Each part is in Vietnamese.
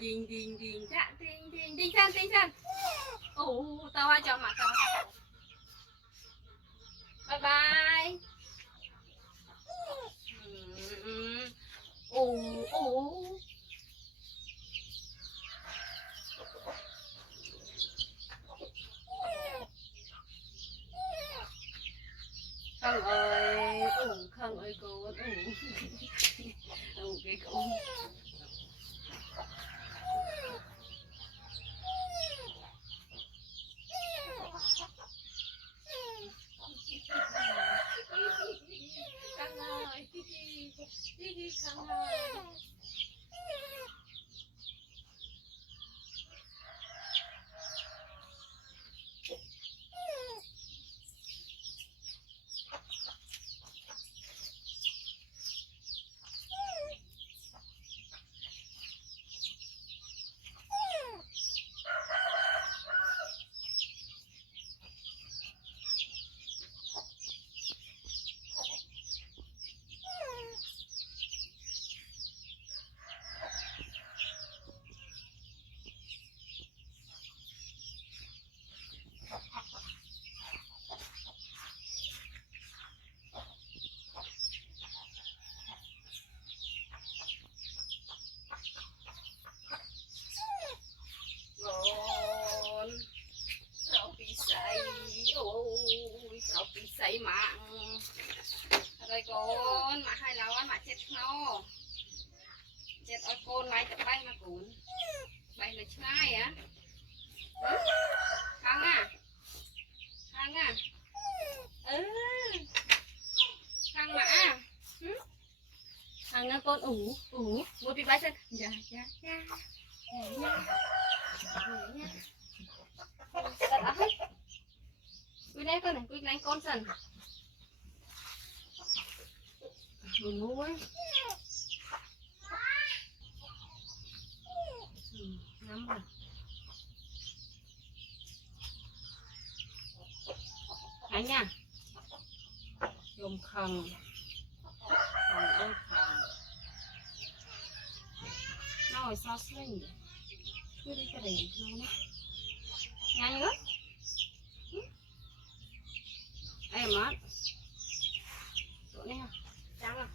Dình dình dình dạ dình dình dình san dình san. Tao hai cho mà tao. Bye bye. Ồ. Khăn ơi, Khăn ơi cô, cái cô. Khăn ơi, Khăn ơi. Sấy mạng rồi con mà hai lâu anh mà chết nó chết ở con này tập bay mà cún bay là ngay á Khang à Khang à Khang mà Khang á con một bị bay chân dạ quy đây con này quy đánh con sần ngu quá ngắm rồi anh nha dùng khăn ơi khăn nói sao xinh cứ đi cái đèn nó nhanh quá em mất chỗ này trắng à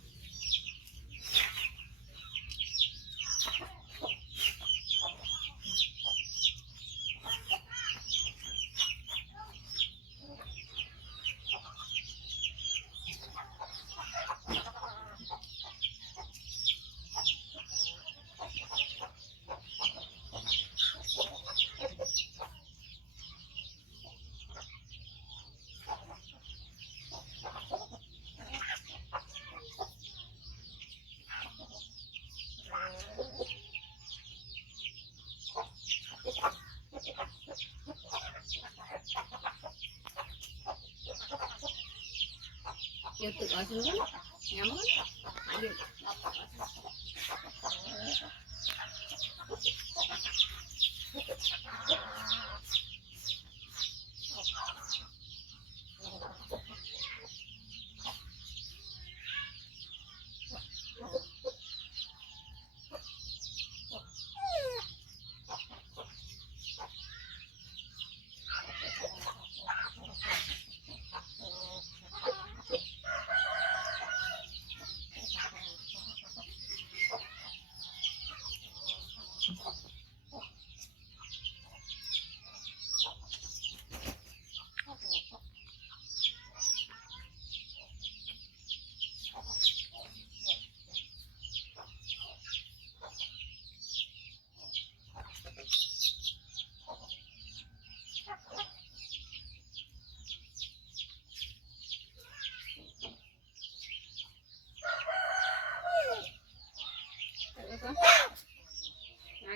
Yêu tự ở xuống nhắm hãy được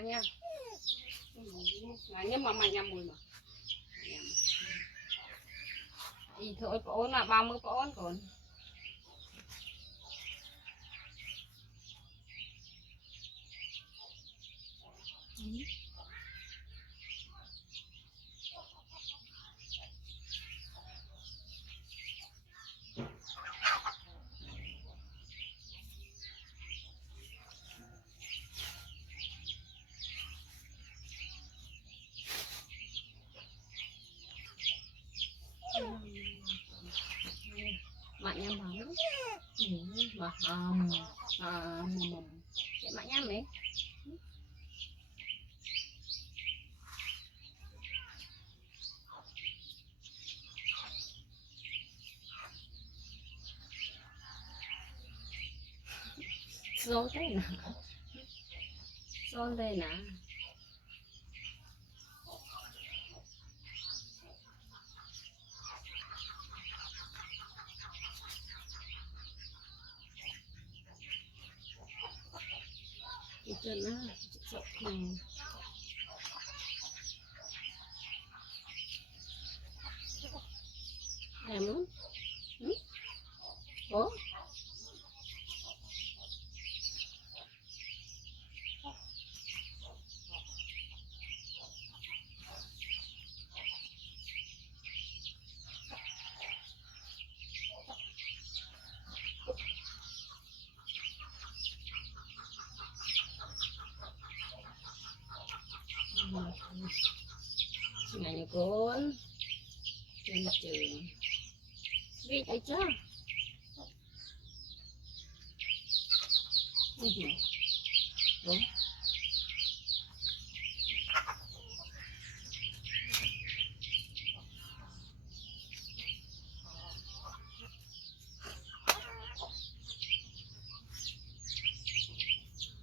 nha nhưng mà nhầm mùi mà thì thôi có là 30 có còn nhâm hỏng mà chị mẹ nhâm đi xô thế nè xô đây nè cho nó sọc này em muốn ủa này nhà con trên trường đi chạy chứ đúng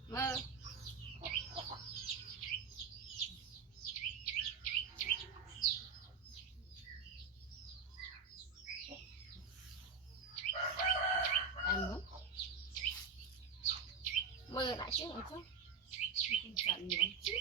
mơ em muốn mơ lại chứ rồi chứ giận nhiều chứ